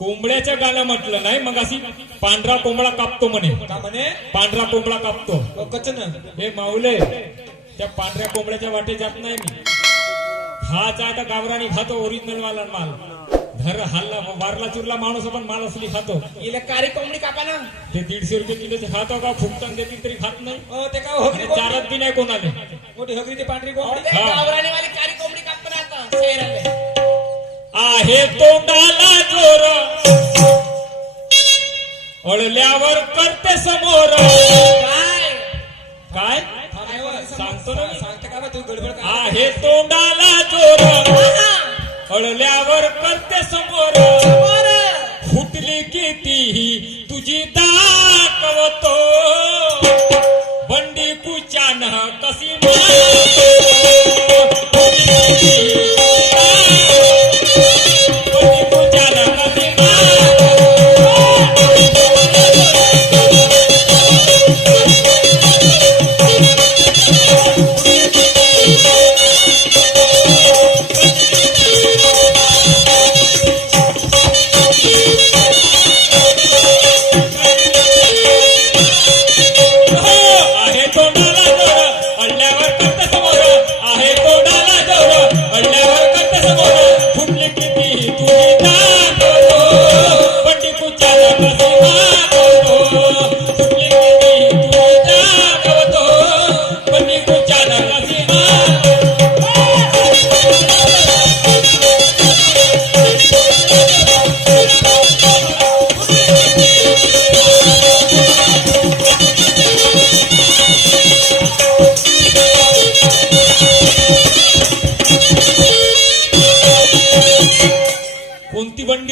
कोंबड्याच्या गाणं म्हटलं नाही मग अशी पांढरा कोंबडा कापतो म्हणे. का म्हणे? पांढरा कोंबडा कापतो. तो कचन हे माऊले त्या पांढऱ्या कोंबड्याच्या वाटे जात नाही मी. खाचा आता गावरानी खातो ओरिजिनल माल माल. धर हल्ला वारला चुरला माणूस पण माल असली खातो. इले कारी कोंबडी कापा ना. ते दीडशे रुपये किलोचे खातो का फुकटन देतील तरी खात नाही. अ, ते काय हगरी ते चारत बी नाही कोणाले. मोठी हगरी ते पांढरी कोंबडी? हा. गावराने वाली कारी कोंबडी कापतो ना आता आहे तोंडाला जोर अळल्यावर करते समोर. काय? काय? सांगतो ना. सांगते का तू? गडबड आहे तोंडाला जोर. अळल्यावर करते समोर. फुटली कितीही तुझी दाखवतो. बंडी कुचान कशी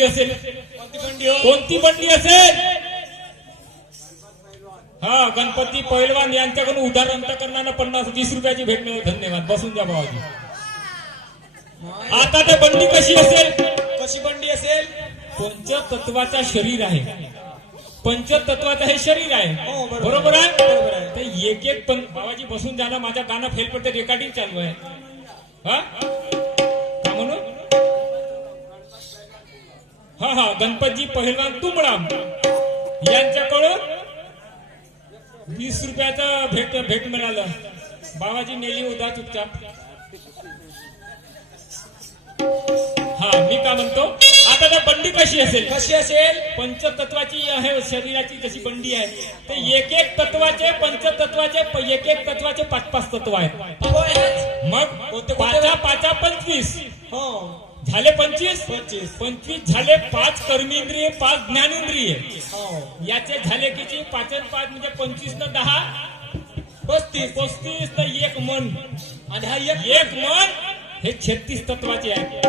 असेल? कोणती बंडी हो? कोणती बंडी असेल? हा गणपती पैलवान यांच्याकडून उदार अंतकरणानं पन्नास वीस रुपयाची भेट मिळेल. धन्यवाद. बसून द्या भावाजी. आता तर बंडी कशी असेल? कशी बंडी असेल? पंचतत्वाचा शरीर आहे. पंचतत्वाचं हे शरीर आहे. हो, बरोबर. बरोबर आहे? बरोबर आहे. तर एक एक पण बाबाजी बसून जाणं माझ्या गाणं फेल पडते. रेकॉर्डिंग चालू आहे. हा? हा हा गणपतजी पहिलवान तुंबडाम यांच्याकडून वीस रुपयाचं भेट भेट मिळालं. बाबाजी नेली उदा चुपचाप. हा मी का म्हणतो? आता त्या बंडी कशी असेल? कशी असेल? पंचतत्वाची आहे शरीराची जशी बंडी आहे ते एक एक तत्वाचे पंचतत्वाचे एक एक तत्वाचे पाच पाच तत्व आहेत. मग पाचा पाचा पंचवीस. हो. झाले पंचवीस? पंचवीस. पंचवीस झाले पाच कर्मेंद्रिय पाच ज्ञानेंद्रिय. हो. याचे झाले किती? पाच पाच म्हणजे पंचवीस न दहा? पस्तीस. पस्तीस न एक मन. आणि हा एक एक मन? हे छत्तीस तत्वाचे आहे.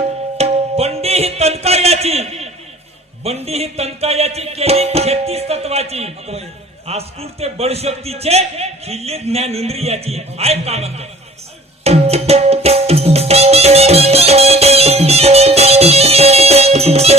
बंडी ही तनकायाची बंडी ही तनकायाची केली छत्तीस तत्वाची. अगं बाई. आस्फूर ते बळशक्तीचे किल्ले ज्ञान इंद्रियाची आहे का म्हणतो हो,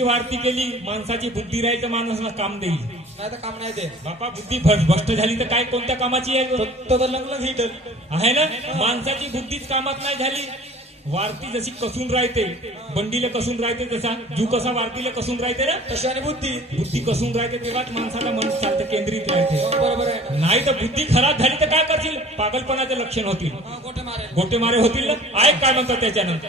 बुद्धीची वारती केली माणसाची बुद्धी राहील तर माणसाला काम देईल. नाही तर काम नाही ते बापा बुद्धी भ्र- भ्रष्ट झाली तर काय कोणत्या कामाची आहे? तर लंगलं हिटल आहे ना? माणसाची बुद्धीच कामात नाही झाली. वारती जशी कसून राहते बंडीला कसून राहते तसा जू कसा वारतीला कसून राहते ना? तशी आणि बुद्धी. बुद्धी कसून राहते तेव्हाच माणसाला मन चालतं केंद्रित राहते. हो, बरोबर आहे. नाही तर बुद्धी खराब झाली तर काय करशील? पागलपणाचे लक्षण होतील. गोटे मारे होतील ना? ऐक काय म्हणतात त्याच्यानंतर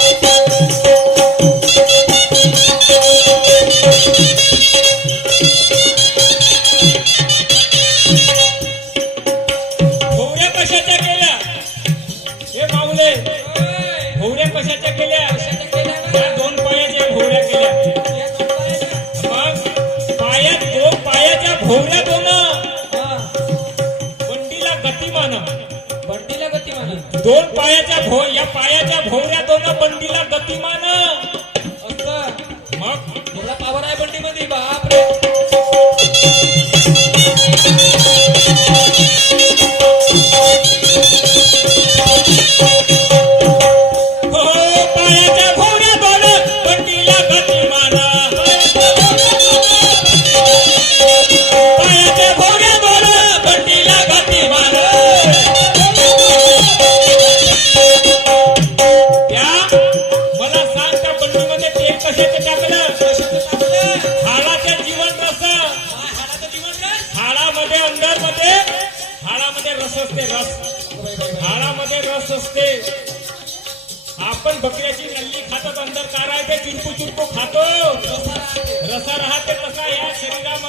पायाच्या भो या पायाच्या भोवऱ्या दोन बंडीला गतिमान. असं मग तुला पावर आहे बंडीमध्ये बाप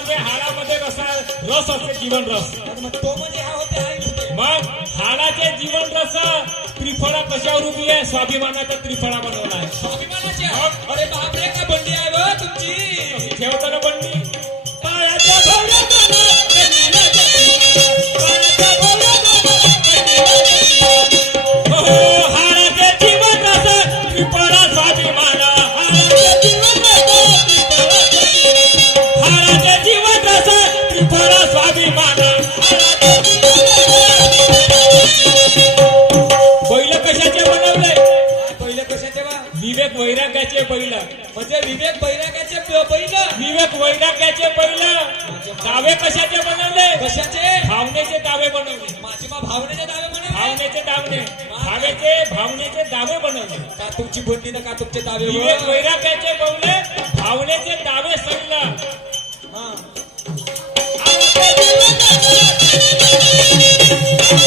शरीरामध्ये हाडामध्ये रसा रस असते जीवन रस. तो म्हणजे हा होते मग हाडाचे जीवन रस त्रिफळा कशावर उभी आहे? स्वाभिमानाचा त्रिफळा बनवला आहे. स्वाभिमानाची. अरे बाप रे का बंडी आहे तुमची? ठेवताना बंडी? त्रिफळा स्वाभिमान हाडाचे बैल कशाचे बनवले? पहिलं कशाचे बा? विवेक वैराग्याचे बैल. म्हणजे विवेक विवेक वैराग्याचे बैल. दावे कशाचे बनवले? कशाचे? भावनेचे दावे बनवले. माझे बा भावनेचे दावे भावनेचे दावे भावेचे भावनेचे दावे बनवले. का तुमची बंडी ना का तुमचे दावे? विवेक वैराग्याचे बोलले हो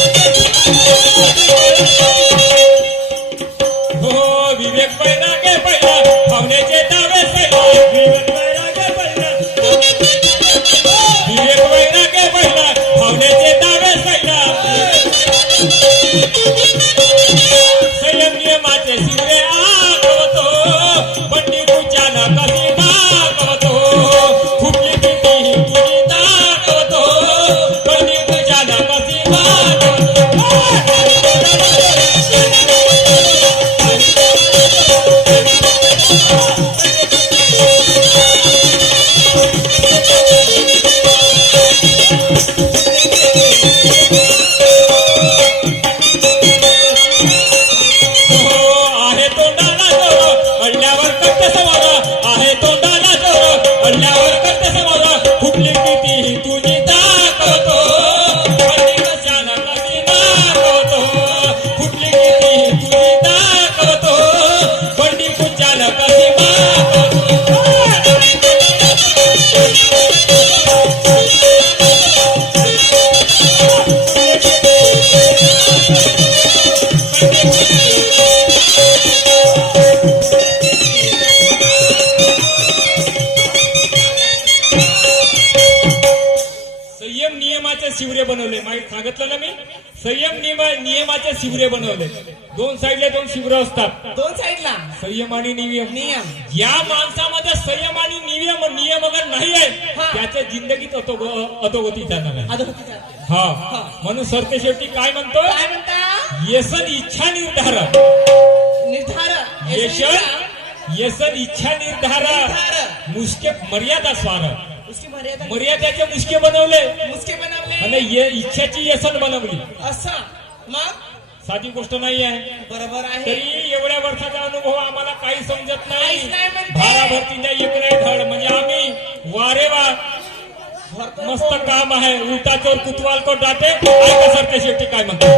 संयम नियमाच्या शिवरे बनवले. माहीत सांगितलं ना मी? संयम नियमा नियमाच्या शिवरे बनवले. दोन साईडला दोन शिवरे असतात. दोन संयम आणि नियम. नियम या माणसामध्ये संयम आणि नियम नियम अगर नाही आहे हा. त्याच्या जिंदगीत अधोग- अधोगती जाणार आहे. अधोगतीचा. हा. म्हणून सरते शेवटी काय म्हणतो? काय म्हणता? येसन इच्छा निर्धार. निर्धार. येशन येसन इच्छा. निर्धार. निर्धार. मुश्के मर्यादा स्वार. उसकी मर्यादा. मर्यादाचे मुश्के बनवले. मुसके बनवले. आणि ये- इच्छाची येसन बनवली. असं. मग? साधी गोष्ट नाही आहे. बरोबर आहे. तरी एवढ्या वर्षाचा अनुभव आम्हाला काही समजत नाही. काहीच नाही म्हणते. भाराभरतीच्या एक नाही धड. म्हणजे आम्ही वारे वा मस्त. काम आहे. उलटा चोर कुतवाल को डाटे ऐका सर ते शेवटी काय म्हणतो?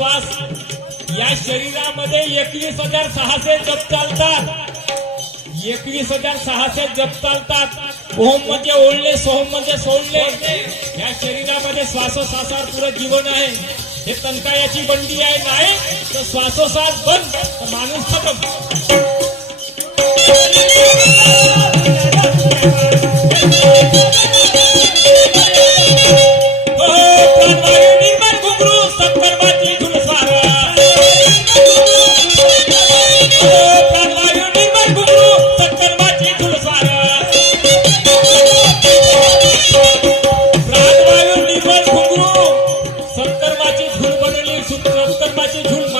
विश्वास या शरीरामध्ये एकवीस हजार सहाशे जप चालतात. एकवीस हजार सहाशे जप चालतात. ओम म्हणजे ओढले सोहम म्हणजे सोडले. या शरीरामध्ये श्वासोश्वासावर पुरं जीवन आहे. हे तनकायाची बंडी आहे. नाही तर श्वासोश्वास बंद. तर माणूस खतम.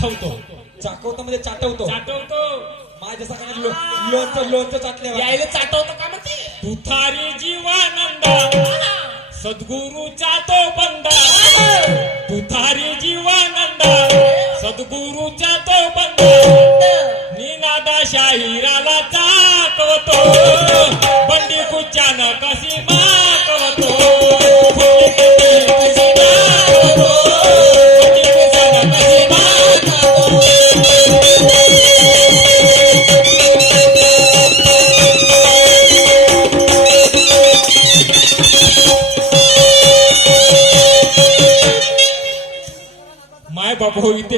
चाठवतो चाकवतो म्हणजे चाटवतो. चाठवतो माझ्या सगळ्यांना लो- लोणचं लोणचं चाटले यायला चाटवतो का म्हणते तुथारी जीवानंदा. सद्गुरूचा तो बंदा. तुथारी जीवानंदा. सद्गुरूचा तो बंदा. निनादा शाहिराला चाकवतो बंडी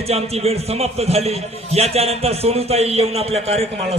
माय आमची वेळ समाप्त झाली. याच्यानंतर सोनूताई येऊन आपल्या कार्यक्रमाला